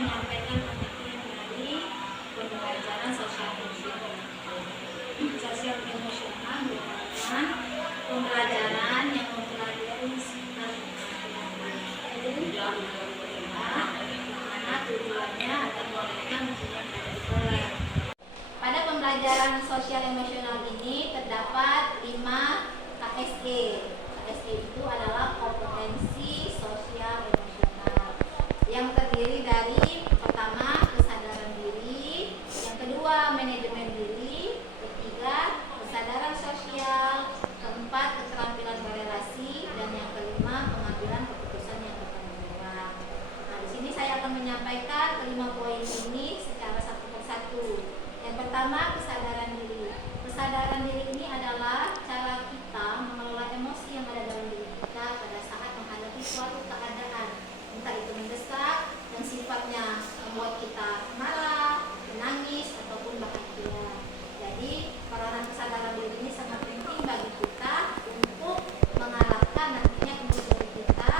menyampaikan pengertian dari pembelajaran sosial emosional. Sosial emosional merupakan pembelajaran yang mempelajari sekitar mana tujuannya agar mereka mempunyai kesimpulan. Pada pembelajaran sosial emosional ini terdapat 5 KSE. KSE itu adalah kompetensi sosial emosional yang terdiri dari pertama kesadaran diri, yang kedua manajemen diri, ketiga kesadaran sosial, keempat keterampilan berelasi, dan yang kelima pengambilan keputusan yang bertanggung jawab. Nah, di sini saya akan menyampaikan kelima poin ini secara satu persatu. Yang pertama, kesadaran diri. Kesadaran diri ini adalah cara kita mengelola emosi yang ada dalam diri kita pada saat menghadapi suatu keadaan, entah itu mendesak dan sifatnya membuat kita marah, menangis, ataupun bahagia. Jadi, peranan kesadaran diri ini sangat penting bagi kita untuk mengarahkan nantinya emosi kita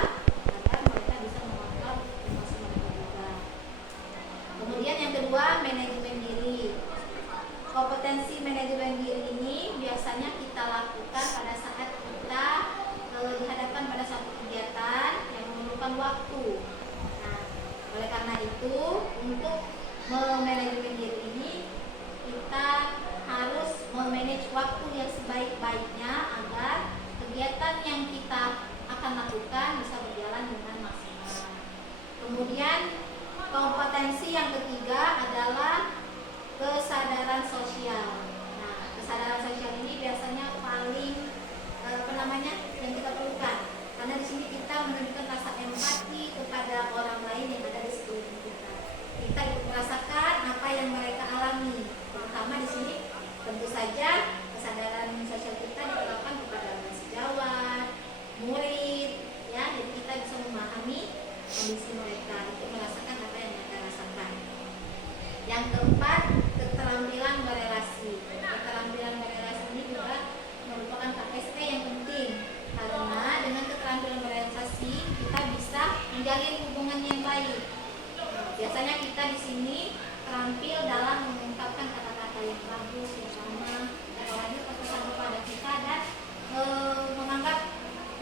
agar mereka bisa mengontrol emosi mereka juga. Kemudian yang kedua, manajemen diri. Kompetensi manajemen diri ini biasanya kita lakukan pada saat kita dihadapkan pada suatu kegiatan yang memerlukan waktu. Nah, oleh karena itu, untuk memanajemen diri ini kita harus memanage waktu yang sebaik-baiknya agar kegiatan yang kita akan lakukan bisa berjalan dengan maksimal. Kemudian kompetensi yang ketiga adalah kesadaran sosial. Nah, kesadaran sosial ini biasanya paling yang kita perlukan, karena di sini kita menunjukkan rasa empati kepada orang lain yang ada di sekeliling kita. Kita ikut merasakan apa yang mereka alami. Terutama di sini tentu saja kesadaran sosial kita diterapkan kepada sejawat, murid, ya. Jadi kita bisa memahami kondisi mereka, ikut merasakan apa yang mereka rasakan. Yang keempat, keterampilan berelasi. Keterampilan berelasi ini juga merupakan KSP yang penting, karena dengan keterampilan berelasi kita bisa menjalin hubungan yang baik. Biasanya kita di sini terampil dalam mengungkapkan kata-kata yang bagus, yang ramah, dan orang itu terkesan kepada kita dan menganggap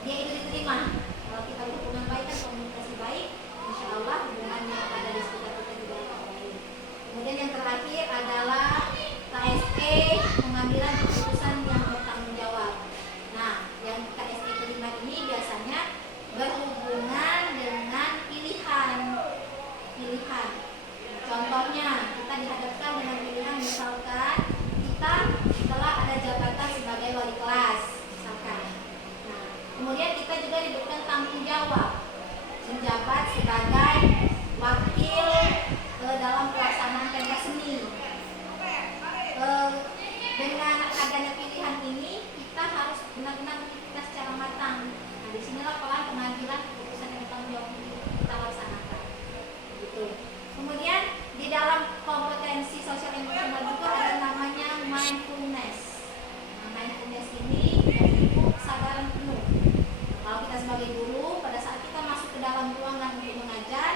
dia itu diterima. Kalau kita berhubungan baik dan komunikasi baik, insya Allah hubungan yang ada di sekitar kita juga akan baik. Kemudian yang terakhir adalah KSE, pengambilan keputusan yang bertanggung jawab. Nah, yang KSE kelima ini biasanya berhubungan dengan pilihan. Contohnya, kita dihadapkan dengan pilihan, misalkan kita setelah ada jabatan sebagai wali kelas, misalkan. Nah, kemudian kita juga diberikan tanggung jawab menjabat sebagai wakil dalam pelaksanaan pentas seni. Dengan adanya pilihan ini, kita harus benar-benar memikirkan secara matang. Nah, disinilah peran pengambilan keputusan yang bertanggung jawab kita laksanakan. Gitu. Kemudian di dalam kompetensi sosial emosional juga ada namanya mindfulness. Nah, mindfulness ini yaitu kesadaran penuh. Kalau kita sebagai guru, pada saat kita masuk ke dalam ruangan untuk mengajar,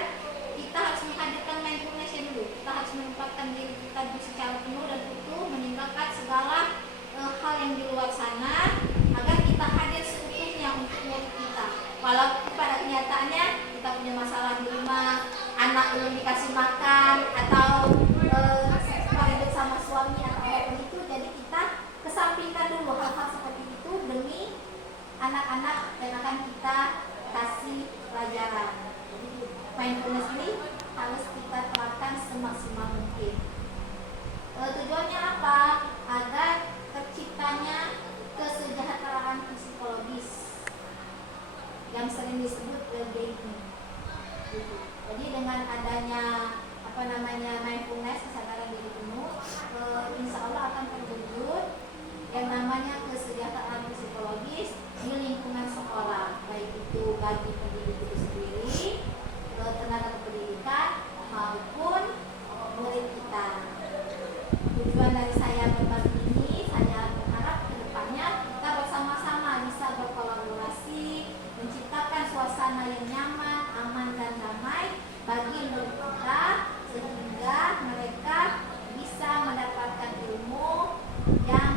kita harus menghadirkan mindfulness dulu. Kita harus menempatkan diri kita secara penuh dan utuh, meninggalkan segala hal yang di luar sana, agar kita hadir seutuhnya untuk murid kita. Walaupun pada kenyataannya kita punya masalah di rumah, anak belum dikasih makan, atau ribut sama suami atau apapun itu, jadi kita kesampingkan dulu hal-hal seperti itu demi anak-anak dan akan kita kasih pelajaran. Jadi mindfulness ini harus kita terapkan semaksimal mungkin. Tujuannya apa? Agar terciptanya kesejahteraan psikologis yang sering disebut well-being. Gitu. Jadi dengan adanya mindfulness, kesadaran diri penuh, insya Allah akan terwujud yang namanya kesejahteraan psikologis di lingkungan sekolah, baik itu bagi pendidik itu sendiri, tenaga pendidikan maupun murid kita. Tujuan dari saya berbagi ini, saya berharap ke depannya kita bersama-sama bisa berkolaborasi, menciptakan suasana yang nyaman, aman dan damai bagi murid kita, yang